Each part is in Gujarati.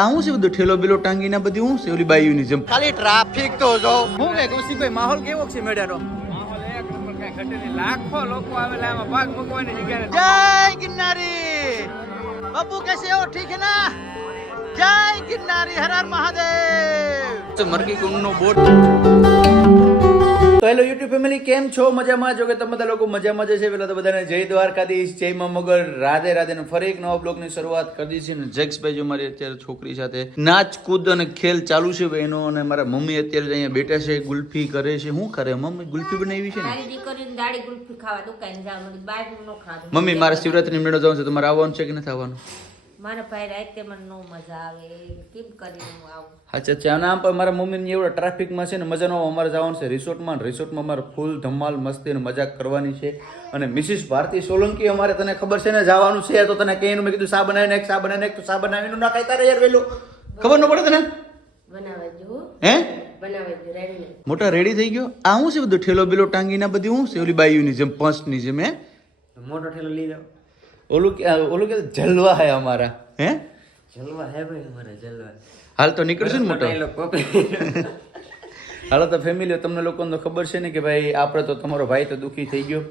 આ હું છે બધું ઠેલો બેલો ટાંગીને બધી હું છે ઓલી બાયુની જેમ ખાલી ટ્રાફિક તો જો હું કે કૌશિકભાઈ માહોલ કેવો છે મેળાનો? માહોલ એક નંબર કઈ ઘટે નહીં. લાખો લોકો આવેલા આમાં ભાગ મૂકવાની જગ્યા જય गिरनारी बापू कैसे हो ठीक है ना जय गिरनारी हर हर महादेव तो मरकी कुंड નો બોટ તો હેલો યુટ્યુબ ફેમિલી કેમ છો મજામાં જો કે તમે બધા લોકો મજામાં જ છે પેલા તો બધાને જય દ્વારકાધીશ જય માં મગર રાધે રાધે ને ફરી એક નવા બ્લોગની શરૂઆત કરી દીધી છે ને જેક્સભાઈ જો મારી અત્યારે છોકરી સાથે નાચ કૂદ અને ખેલ ચાલુ છે એનો અને મારા મમ્મી અત્યારે અહીંયા બેઠા છે ગુલ્ફી કરે છે શું કરે મમ્મી ગુલ્ફી બનાવી છે ને મારી દીકરીને દાડી ગુલ્ફી ખાવા દુકાન જવાનું બહાર નો ખાધું મમ્મી મારે શિવરાત્રી મેળો જવાનું છે તમારે આવવાનું છે કે નથી આવવાનું મારા ભાઈ રાતે મને નો મજા આવે કેમ કરીને હું આવું અચ્છા અને આમ પણ મારા મમ્મીને એવડા ટ્રાફિકમાં છે ને મજા ન આવે અમારે જવાનું છે રિસોર્ટમાં અમારે ફૂલ ધમાલ મસ્તી અને મજાક કરવાની છે અને મિસિસ ભારતી સોલંકી અમારે તને ખબર છે ને જવાનું છે તો તને કહીને મેં કીધું સા બનાવીને એક સા બનાવીને એક તો સા બનાવીને ના ખાઈ તારે યાર વેલું ખબર ન પડે તને બનાવવા જો હે બનાવવા જો રેડી મોટા રેડી થઈ ગયો આ હું છે બધું ઠેલો બેલો ટાંગીને બધી હું છે ઓલી બાયુની જેમ પંચની જેમ હે મોટો ઠેલો લઈ જાઓ. ઓલું કે જલવા હે અમારા હે જલવા હે ભાઈ અમારે જલવા. હાલ તો નીકળશું ને મોટો એ લોકો હાલો તો ફેમિલી તમને લોકોને તો ખબર છે ને કે ભાઈ આપણે તો તમારો ભાઈ તો દુઃખી થઈ ગયો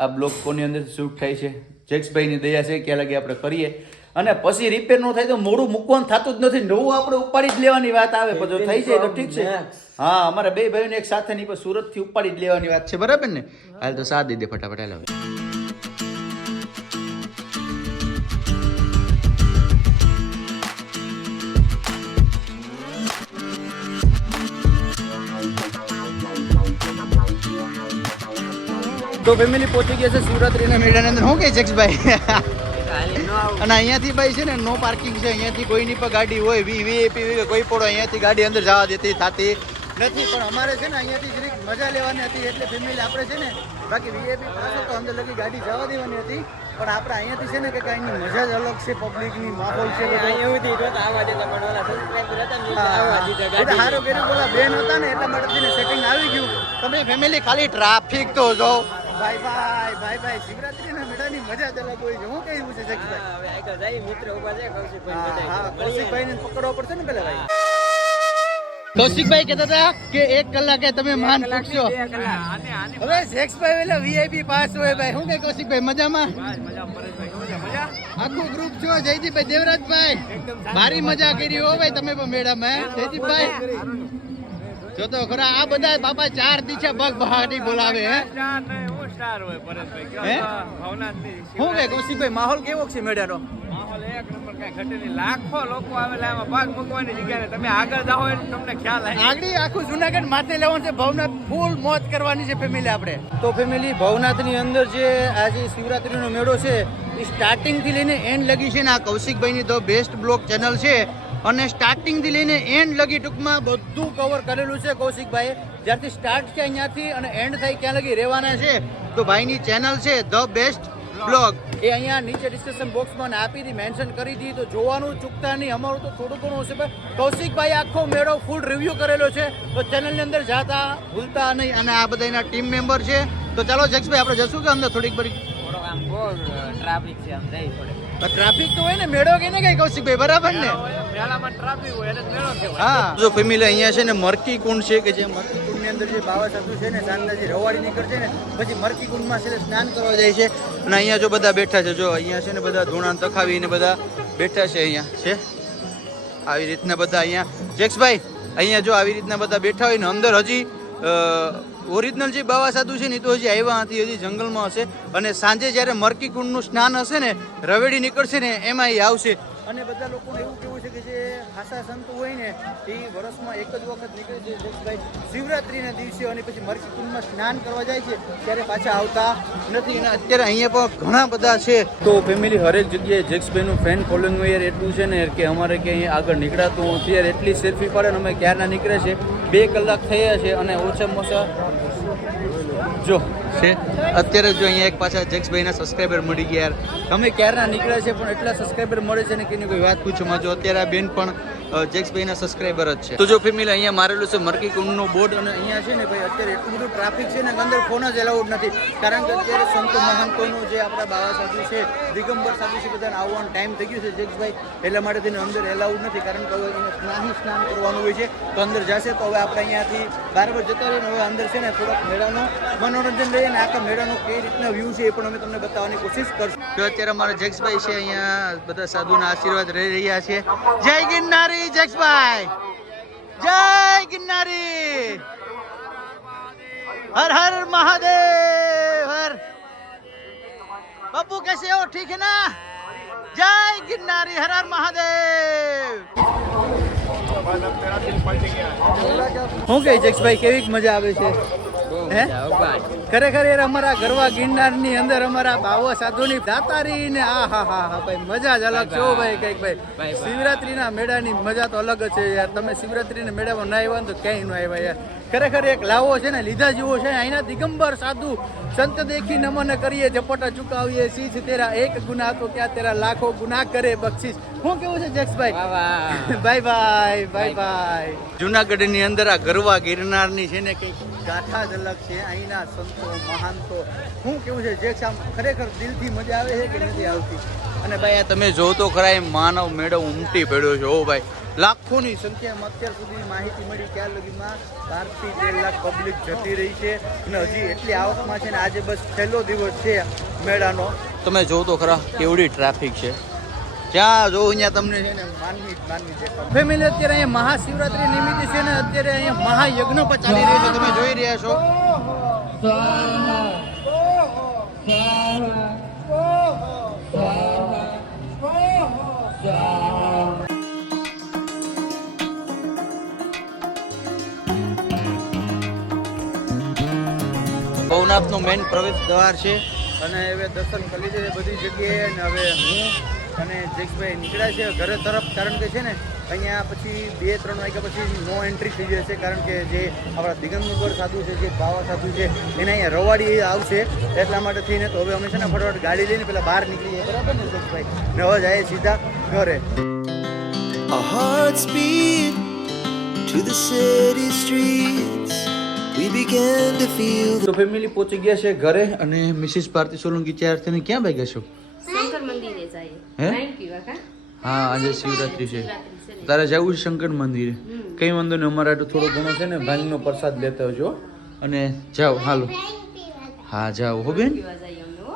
આ બ્લોગ કોની અંદર શૂટ થાય છે જેક્સભાઈની દયા છે ક્યાં લાગે આપણે કરીએ અને પછી રિપેર ન થાય તો મોડું મૂકવાનું થતું જ નથી નવું આપણે ઉપાડી જ લેવાની વાત આવે પછી થઈ જાય તો ઠીક છે હા અમારા બે ભાઈઓને એક સાથે નહીં પણ સુરતથી ઉપાડી જ લેવાની વાત છે બરાબર ને હાલ તો સાથ દઈ દે ફટાફટ હાલ હવે તો ફેમિલી પહોંચી ગયા છે શિવરાત્રીના મેળાની અંદર શું કહે જેક્સભાઈ અને અહીંયાથી ભાઈ છે ને નો પાર્કિંગ છે અહીંયાથી કોઈની પણ ગાડી હોય વીઆઈપી કોઈ પણ અહીંયાથી ગાડી અંદર જવા દેતી થતી નથી પણ અમારે છે ને અહીંયાથી જરીક મજા લેવાની હતી એટલે ફેમિલી આપણે છે ને બાકી વીઆઈપી પાછો તો અંદર લગી ગાડી જવા દેવાની હતી પણ આપણે અહીંયાથી છે ને કે કાંઈની મજા જ અલગ છે પબ્લિકની માહોલ છે સારું કર્યું બોલા બેન હતા ને એટલા માટે સેટિંગ આવી ગયું તમે ફેમિલી ખાલી ટ્રાફિક તો જો ભાઈ શિવરાત્રીના મેળાની મજા જ અલગ હોય છે હું કહ્યું છે જેક્સભાઈ કૌશિકભાઈને પકડવો પડશે ને પેલા ભાઈ કૌશિકભાઈ કહેતા હતા કે 1 કલાકે તમે માન પૂછશો હવે જેક્સભાઈ એટલે વીઆઈપી પાસ હોય ભાઈ શું કે કૌશિકભાઈ મજામાં આખું ગ્રુપ છો જયદીપભાઈ દેવરાજભાઈ ભારી મજા કરી હો ભાઈ તમે પણ મેળામાં જયદીપભાઈ જો તો ખરા આ બધા બાપા 4 દીછા પગ બહાડી બોલાવે હે શું કે કૌશિકભાઈ માહોલ કેવો છે મેળાનો? માહોલ એક નંબર કઈ ઘટે નહીં. લાખો લોકો આવેલા આમાં ભાગ મૂકવાની જગ્યા તમે આગળ જાઓ એટલે તમને ખ્યાલ આવે. આગળ આખું જુનાગઢ માથે લેવાનું છે ભવનાથ ફૂલ મોજ કરવાની છે ફેમિલી આપણે તો ફેમિલી ભવનાથની અંદર જે આજે શિવરાત્રીનો મેળો છે એ સ્ટાર્ટિંગ થી લઈને એન્ડ લગી છે ને આ કૌશિકભાઈની ધ બેસ્ટ બ્લોગ ચેનલ છે અને સ્ટાર્ટિંગ થી લઈને એન્ડ લગી ટૂંકમાં બધું કવર કરેલું છે કૌશિકભાઈએ જ્યારથી સ્ટાર્ટ છે અહીંયાથી અને એન્ડ થાય ક્યાં લગી રહેવાના છે તો ભાઈની ચેનલ છે ધ બેસ્ટ બ્લોગ એ અહીંયા નીચે ડિસ્ક્રિપ્શન બોક્સમાં આપી હતી મેન્શન કરી હતી તો જોવાનું ચૂકતા નહીં અમારું તો થોડું ઘણું હશે પણ કૌશિકભાઈ આખો મેળો ફૂલ રિવ્યુ કરેલો છે તો ચેનલની અંદર જાતા ભૂલતા નહીં અને આ બધા એના ટીમ મેમ્બર છે તો ચાલો જેક્સભાઈ આપણે જશું કે અંદર થોડીક બધી ટ્રાફિક છે આમ જઈ પડે ટ્રાફિક તો હોય ને મેળો કે ને કઈ કૌશિકભાઈ બરાબર ને મેળામાં ટ્રાફિક હોય એટલે મેળો કહેવાય. હા જો ફેમિલી અહીંયા છે ને મરકી કુંડ છે કે જે મરકી કુંડની અંદર જે બાવા સાધુ છે ને સાંજના રવાડી નીકળશે ને પછી મરકી કુંડમાં છે સ્નાન કરવા જાય છે અને અહીંયા જો બધા બેઠા છે જો અહીંયા છે ને બધા ધૂણા તખાવીને બધા બેઠા છે અહીંયા છે આવી રીતના બધા અહીંયા જેક્સભાઈ અહીંયા જો આવી રીતના બધા બેઠા હોય ને અંદર હજી ઓરિજિનલ જે બાવા સાધુ છે ને તો હજી આવ્યા નથી હજી જંગલમાં હશે અને સાંજે જ્યારે મરકી કુંડનું સ્નાન હશે ને રવેડી નીકળશે ને એમાં એ આવશે અને બધા લોકોને એવું કેવું છે કે જે ખાસા સંતો હોય ને એ વર્ષમાં એક જ વખત નીકળે છે જેક્સભાઈ શિવરાત્રીના દિવસે અને પછી મરકી કુંડમાં સ્નાન કરવા જાય છે ત્યારે પાછા આવતા નથી અને અત્યારે અહીંયા પણ ઘણા બધા છે તો ફેમિલી હરેક જગ્યાએ જેક્સભાઈનું ફેન ફોલોઈંગ યાર એટલું છે ને કે અમારે કે અહીંયા આગળ નીકળાતું અત્યારે એટલી સેલ્ફી પાડે ને અમે ક્યારના નીકળે છે 2 કલાક થયા છે અને ઓછામાં ઓછા જો છે અત્યારે જો અહીંયા એક પાછા જેક્સભાઈના સબસ્ક્રાઈબર મળી ગયા યાર તમે ક્યારના નીકળ્યા છે પણ એટલા સબસ્ક્રાઈબર મળે છે ને કે એની કોઈ વાત પૂછોમાં જો અત્યારે આ બેન પણ જેક્સભાઈના સબસ્ક્રાઈબર જ છે. તો જો ફેમિલી અહીંયા મારેલું છે મરકી કુંડનું બોર્ડ અને અહીંયા છે ને ભાઈ અત્યારે એટલું બધું ટ્રાફિક છે ને કે અંદર ફોન જ એલાઉડ નથી, કારણ કે અત્યારે સંતો મહંતોનું જે આપણા બાવા સાધુ છે, દિગંબર સાધુ છે, બધાને આવવાનો ટાઈમ થઈ ગયો છે જેક્સભાઈ, એટલા માટે તેને અંદર એલાઉડ નથી, કારણ કે હવે એને સ્નાન કરવાનું હોય છે. તો અંદર જશે તો હવે આપણે અહીંયાથી બરાબર જતા રહીને હવે અંદર છે ને થોડોક મેળાનું મનોરંજન લઈએ ને આખા મેળાનો કઈ રીતના વ્યૂ છે એ પણ અમે તમને બતાવવાની કોશિશ કરશું. જો અત્યારે અમારા જેક્સભાઈ છે અહીંયા બધા સાધુના આશીર્વાદ રહી રહ્યા છે. જય ગિરનારી જેક્સભાઈ, જય ગિરનારી, હર હર મહાદેવ, હર બાપू कैसे हो, ठीक है ना, जय गिरनारी, हर हर महादेव. શું કહે જેક્સભાઈ, કેવી મજા આવે છે? હે ખરેખર યાર અમારા ગરવા ગિરનારની અંદર અમારા બાવા સાધુની દાતારી ને આ હા હા હા ભાઈ મજા જ અલગ છે. ભાઈ કઈક ભાઈ શિવરાત્રીના મેળાની મજા તો અલગ જ છે યાર. તમે શિવરાત્રીના મેળામાં ના આવ્યા ને તો ક્યાંય ન આવ્યા યાર. ખરેખર એક લાવો છે ને લીધા જેવો છે. અહીંના દિગંબર સાધુ સંત દેખી નમન કરીએ, ઝપટા ચુકાવીએ, શીશ તેરા એક ગુના તો ક્યાં તેરા લાખો ગુના કરે બક્ષિસ. શું કેવું છે જેક્સભાઈ? Bye bye bye bye. જુનાગઢની અંદર આ ગરવા ગિરનારની છે ને કંઈક ગાથા જ અલગ છે. અહીંના સંતો મહાનતો શું કેવું છે જેક્સ, આમ ખરેખર દિલથી મજા આવે છે કે નથી આવતી? અને ભાઈ આ તમે જો તો ખરા એમ માનવ મેળો ઉમટી પડ્યો છે. ઓ ભાઈ લાખોની સંખ્યામાં અત્યાર સુધી માહિતી મળી ત્યાં લગીમાં 12 થી 13 લાખ પબ્લિક જતી રહી છે અને હજી એટલી આવકમાં છે ને આજે બસ છેલ્લો દિવસ છે મેળાનો. તમે જો તો ખરા કેવડી ટ્રાફિક છે, જ્યાં જો અહીંયા તમને છે ને માનવી દેખાય. ફેમિલી અત્યારે અહીંયા મહાશિવરાત્રી નિમિત્તે છે ને અત્યારે અહીંયા મહાયજ્ઞ પણ ચાલી રહ્યો છે, તમે જોઈ રહ્યા છો. ભવનાથનો મેઇન પ્રવેશ દ્વાર છે અને હવે દર્શન કરી લીધે બધી જગ્યાએ. અને હવે હું અને જેક્સભાઈ નીકળ્યા છે ઘરે તરફ, કારણ કે છે ને અહીંયા પછી 2-3 વાગ્યા પછી નો એન્ટ્રી થઈ જશે, કારણ કે જે આપણા દિગંબર સાધુ છે, જે બાવા સાધુ છે, એને અહીંયા રવાડી આવશે. એટલા માટે થઈને તો હવે અમે છે ને ફટાફટ ગાડી લઈને પેલા બહાર નીકળીએ, બરાબર ને જેક્સભાઈ? ને હવે જાય સીધા ઘરે. Our hearts beat to the city streets. We began to feel the તો ફેમિલી પહોંચી ગયા છે ઘરે અને મિસિસ ભારતી સોલંકી ચારથી ક્યાં ભાગ્યા છો? શંકર મંદિરે જઈએ. હે? થેન્ક યુ કાકા. હા આજે શિવરાત્રી છે, તારે જવું છે શંકર મંદિરે? કઈ વાંધો નહીં, અમારા હાટુ થોડો ઘણો છે ને ભાંગનો પ્રસાદ લેતા આવજો અને જાઓ. હાલો હા જાઓ હો બેન. પીવા જઈએ અમે હો.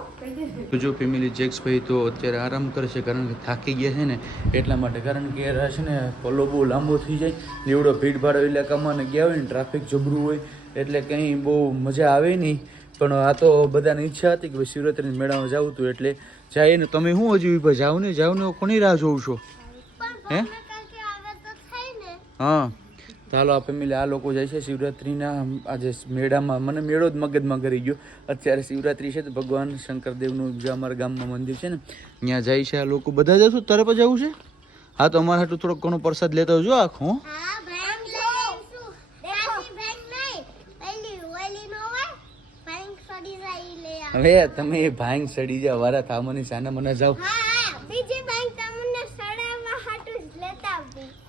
તો જો ફેમિલી જેક્સભાઈ તો અત્યારે આરામ કરે છે, કારણ કે થાકી ગયા છે ને એટલા માટે. કારણ કે યાર છે ને પલ્લો બહુ લાંબો થઈ જાય, એવડો ભીડભાડ ઇલાકામાં ને ગયા હોય ને ટ્રાફિક જબરું હોય એટલે કંઈ બહુ મજા આવે નહીં. પણ આ તો બધાની ઈચ્છા હતી કે ભાઈ શિવરાત્રી મેળામાં જવું હતું એટલે જાય ને. તમે શું હજુ ભાઈ જાવ ને કોની રાહ જોઉં છો? હે હા તો હાલો આ ફેમિલી આ લોકો જાય છે શિવરાત્રિના આજે મેળામાં. મને મેળો જ મગજમાં કરી ગયો. અત્યારે શિવરાત્રી છે તો ભગવાન શંકરદેવનું જે અમારા ગામમાં મંદિર છે ને ત્યાં જાય છે આ લોકો. બધા જશું તારે પણ જવું છે? હા તો અમારા હાટું થોડોક ઘણો પ્રસાદ લેતા આવજો આખો. હવે તમે ભાંગ સડી જાવ વારા થામની સાના મને જાવ.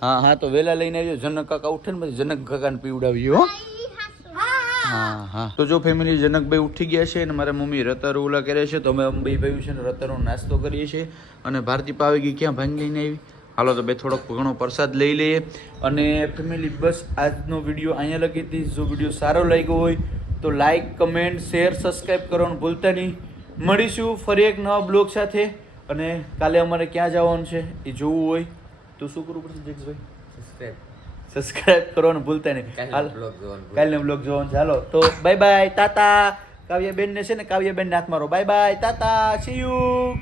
હા હા તો વેલા લઈને આવજો. જનક કાકા ઉઠે ને પછી જનક કાકાને પીવડાવ્યો. હા હા તો જો ફેમિલી જનકભાઈ ઉઠી ગયા છે અને મારા મમ્મી રતારો ઓલા કરે છે, તો અમે અંબાઈ ભાઈ છે ને રતારો નાસ્તો કરીએ છીએ. અને ભારતી પાવી ગઈ ક્યાં ભાંગ લઈને આવી. હાલો તો બે થોડોક ઘણો પ્રસાદ લઈ લઈએ. અને ફેમિલી બસ આજનો વિડીયો અહીંયા લગી હતી. જો વિડીયો સારો લાગ્યો હોય તો લાઈક, કમેન્ટ, શેર, સબસ્ક્રાઈબ કરવાનું ભૂલતા નહીં. મળીશું ફરી એક નવા બ્લોગ સાથે. અને કાલે અમારે ક્યાં જવાનું છે એ જોવું હોય તો શું કરવું પડશે જેક્સભાઈ? સબસ્ક્રાઈબ કરવાનું ભૂલતા નહીં. કાલનો બ્લોગ જોવાનું છે. હાલો તો બાય બાય, તાતા. કાવ્યાબેન ને છે ને કાવ્યાબેન ને હાથ મારો. Bye bye, Tata, C you.